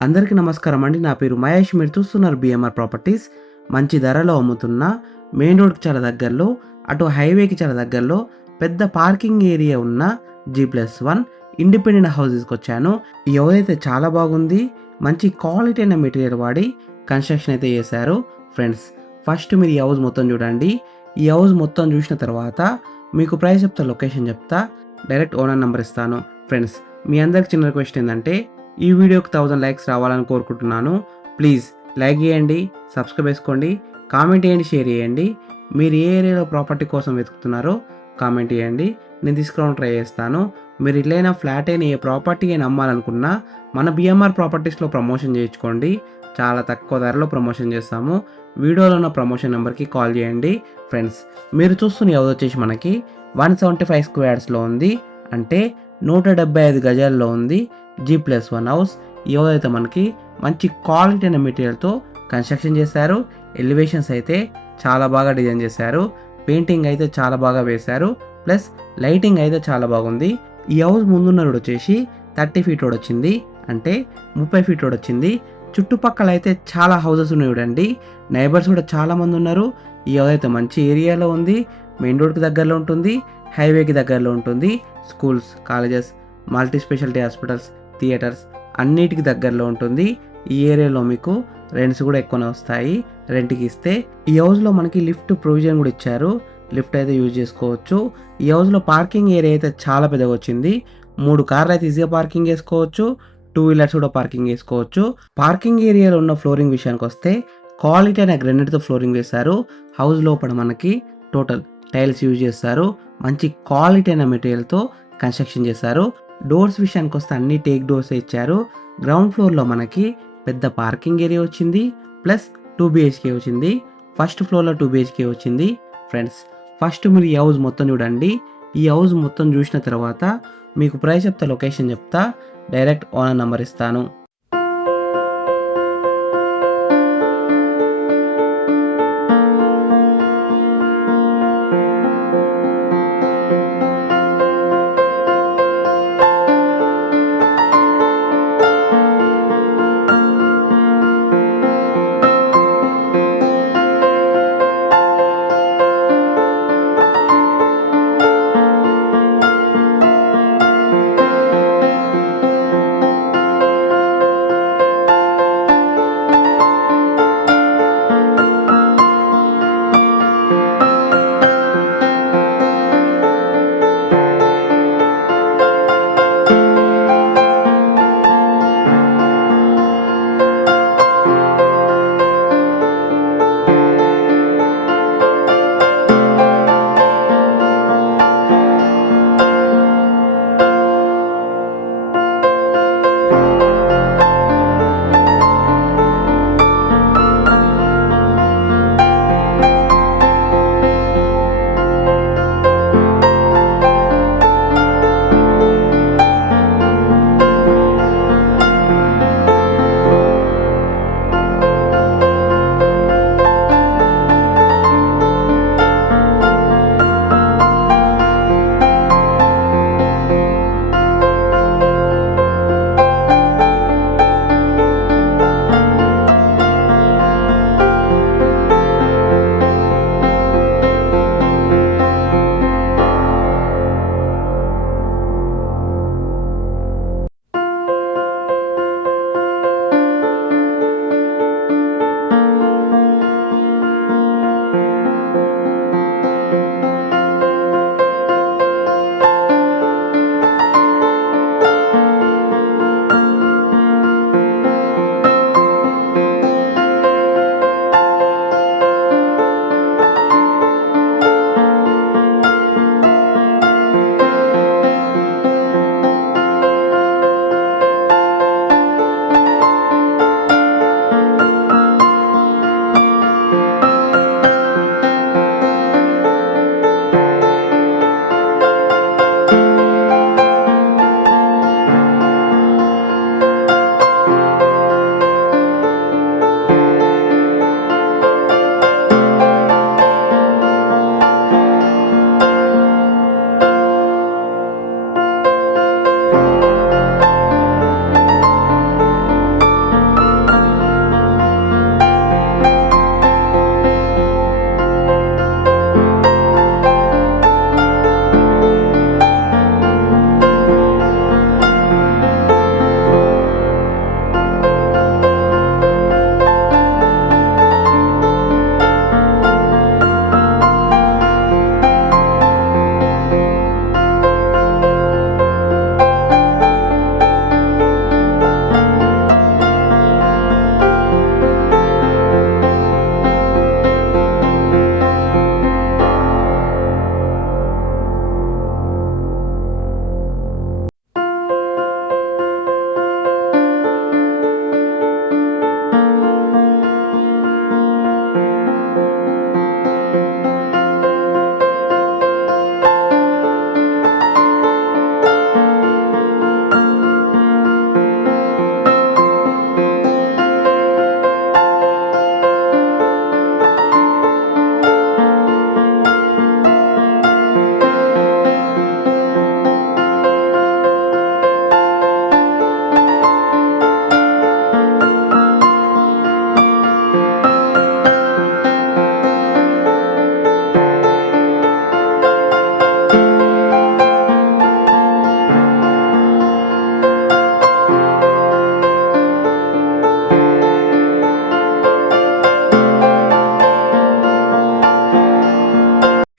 అందరికీ నమస్కారం అండి. నా పేరు మహేష్. మీరు చూస్తున్నారు బీఎంఆర్ ప్రాపర్టీస్. మంచి ధరలో అమ్ముతున్న, మెయిన్ రోడ్‌కి చాలా దగ్గరలో, అటు హైవేకి చాలా దగ్గరలో, పెద్ద పార్కింగ్ ఏరియా ఉన్న G+1 ఇండిపెండెంట్ హౌస్ తీసుకొచ్చాను. ఈ హౌస్ అయితే చాలా బాగుంది. మంచి క్వాలిటీ అయిన మెటీరియల్ వాడి కన్‌స్ట్రక్షన్ అయితే చేశారు. ఫ్రెండ్స్, ఫస్ట్ మీరు ఈ హౌస్ మొత్తం చూడండి. ఈ హౌస్ మొత్తం చూసిన తర్వాత మీకు ప్రైస్ చెప్తా, లొకేషన్ చెప్తా, డైరెక్ట్ ఓనర్ నంబర్ ఇస్తాను. ఫ్రెండ్స్, మీ అందరికి చిన్న రిక్వెస్ట్ ఏందంటే ఈ వీడియోకి 1000 లైక్స్ రావాలని కోరుకుంటున్నాను. ప్లీజ్ లైక్ చేయండి, సబ్స్క్రైబ్ చేసుకోండి, కామెంట్ చేయండి, షేర్ చేయండి. మీరు ఏ ఏరియాలో ప్రాపర్టీ కోసం వెతుకుతున్నారో కామెంట్ చేయండి. నేను తీసుకురావడానికి ట్రై చేస్తాను. మీరు ఇట్లైనా ఫ్లాట్ అయినా ఏ ప్రాపర్టీ అయినా అమ్మాలనుకున్నా మన బిఎంఆర్ ప్రాపర్టీస్లో ప్రమోషన్ చేయించుకోండి. చాలా తక్కువ ధరలో ప్రమోషన్ చేస్తాము. వీడియోలో ఉన్న ప్రమోషన్ నెంబర్కి కాల్ చేయండి. ఫ్రెండ్స్, మీరు చూస్తున్న హౌస్ వచ్చేసి మనకి 175 స్క్వేర్స్లో ఉంది. అంటే 175 గజాల్లో ఉంది. G+1 house. ఈ హౌస్ అయితే మనకి మంచి క్వాలిటీ అయిన మెటీరియల్తో కన్స్ట్రక్షన్ చేశారు. ఎలివేషన్స్ అయితే చాలా బాగా డిజైన్ చేశారు. పెయింటింగ్ అయితే చాలా బాగా వేశారు. ప్లస్ లైటింగ్ అయితే చాలా బాగుంది. ఈ హౌస్ ముందున్న రోడ్ వచ్చేసి 30 ఫీట్ రోడ్ వచ్చింది. అంటే 30 ఫీట్ రోడ్ వచ్చింది. చుట్టుపక్కల అయితే చాలా హౌసెస్ ఉన్నాయి చూడండి. నైబర్స్ కూడా చాలా మంది ఉన్నారు. ఈ హౌస్ అయితే మంచి ఏరియాలో ఉంది. మెయిన్ రోడ్కి దగ్గరలో ఉంటుంది. హైవేకి దగ్గరలో ఉంటుంది. Schools, colleges, multi speciality hospitals, theatres అన్నిటికి దగ్గరలో ఉంటుంది. ఈ ఏరియాలో మీకు రెంట్స్ కూడా ఎక్కువనే వస్తాయి. రెంట్కి ఇస్తే ఈ హౌస్లో మనకి లిఫ్ట్ ప్రొవిజన్ కూడా ఇచ్చారు. లిఫ్ట్ అయితే యూజ్ చేసుకోవచ్చు. ఈ హౌస్లో పార్కింగ్ ఏరియా అయితే చాలా పెద్దగా వచ్చింది. 3 కార్లు అయితే ఈజీగా పార్కింగ్ చేసుకోవచ్చు. 2 వీలర్స్ కూడా పార్కింగ్ చేసుకోవచ్చు. పార్కింగ్ ఏరియాలో ఉన్న ఫ్లోరింగ్ విషయానికి వస్తే క్వాలిటీ అయిన గ్రానైట్తో ఫ్లోరింగ్ వేశారు. హౌస్ లోపల మనకి టోటల్ టైల్స్ యూజ్ చేస్తారు. మంచి క్వాలిటీ అయిన మెటీరియల్తో కన్స్ట్రక్షన్ చేశారు. డోర్స్ విషయానికి వస్తే అన్ని టేక్ డోర్స్ ఇచ్చారు. గ్రౌండ్ ఫ్లోర్లో మనకి పెద్ద పార్కింగ్ ఏరియా వచ్చింది. ప్లస్ 2 BHK వచ్చింది. ఫస్ట్ ఫ్లోర్లో 2 BHK వచ్చింది. ఫ్రెండ్స్, ఫస్ట్ మీరు ఈ హౌస్ మొత్తం చూడండి. ఈ హౌస్ మొత్తం చూసిన తర్వాత మీకు ప్రైస్ చెప్తా, లొకేషన్ చెప్తా, డైరెక్ట్ ఓనర్ నంబర్ ఇస్తాను.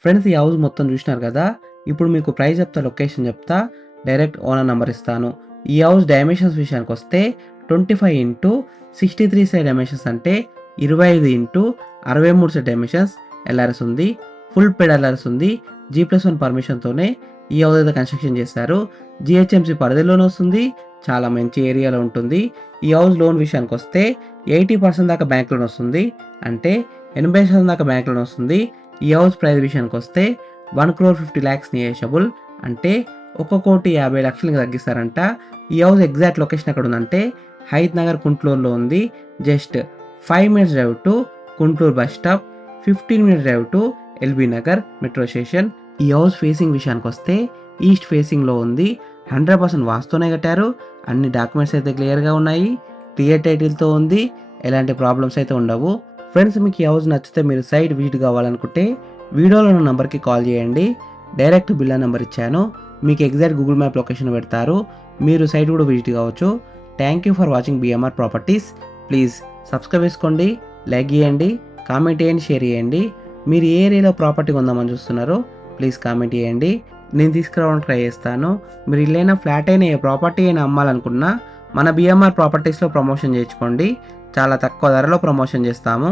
ఫ్రెండ్స్ ఈ హౌస్ మొత్తం చూసినారు కదా. ఇప్పుడు మీకు ప్రైస్ చెప్తా, లొకేషన్ చెప్తా, డైరెక్ట్ ఓనర్ నెంబర్ ఇస్తాను. ఈ హౌస్ డైమెన్షన్స్ విషయానికి వస్తే 25x63 సైడ్ డైమెన్షన్స్ అంటే 25x63 సైడ్ డైమెన్షన్స్ ఎల్ఆర్ఎస్ ఉంది. ఫుల్ పెడ్ ఎల్ఆర్ఎస్ ఉంది. G+1 పర్మిషన్తోనే ఈ హౌస్ అయితే కన్స్ట్రక్షన్ చేశారు. GHMC పరిధిలోనే వస్తుంది. చాలా మంచి ఏరియాలో ఉంటుంది. ఈ హౌస్ లోన్ విషయానికి వస్తే 80% దాకా బ్యాంక్ లోన్ వస్తుంది. అంటే 80% దాకా బ్యాంక్ లోన్ వస్తుంది. ఈ హౌస్ ప్రైస్ విషయానికి వస్తే 1,50,00,000 నియేషబుల్, అంటే 1,50,00,000 తగ్గిస్తారంట. ఈ హౌస్ ఎగ్జాక్ట్ లొకేషన్ ఎక్కడ ఉందంటే హైత్ నగర్ కుంట్లూరులో ఉంది. Just 5 minutes drive to Kuntloor bus stop, 15 minutes drive to LB Nagar metro station. ఈ హౌస్ ఫేసింగ్ విషయానికి వస్తే ఈస్ట్ ఫేసింగ్లో ఉంది. 100% వాస్తూనే కట్టారు. అన్ని డాక్యుమెంట్స్ అయితే క్లియర్గా ఉన్నాయి. క్లియర్ టైటిల్తో ఉంది. ఎలాంటి ప్రాబ్లమ్స్ అయితే ఉండవు. ఫ్రెండ్స్ మీకు ఈ హౌస్ నచ్చితే మీరు సైట్ విజిట్ కావాలనుకుంటే వీడియోలో ఉన్న నెంబర్కి కాల్ చేయండి. డైరెక్ట్ బిల్లా నెంబర్ ఇచ్చాను. మీకు ఎగ్జాక్ట్ గూగుల్ మ్యాప్ లొకేషన్ పెడతారు. మీరు సైట్ కూడా విజిట్ కావచ్చు. Thank you for watching BMR properties. Please subscribe చేసుకోండి, లైక్ చేయండి, కామెంట్ చేయండి, షేర్ చేయండి. మీరు ఏ ఏరియాలో ప్రాపర్టీ కొందామని చూస్తున్నారో ప్లీజ్ కామెంట్ చేయండి. నేను తీసుకురావడానికి ట్రై చేస్తాను. మీరు ఇల్లైనా ఫ్లాట్ అయినా ఏ ప్రాపర్టీ అయినా అమ్మాలనుకున్నా మన BMR ప్రాపర్టీస్లో ప్రమోషన్ చేయించుకోండి. చాలా తక్కువ ధరలో ప్రమోషన్ చేస్తాము.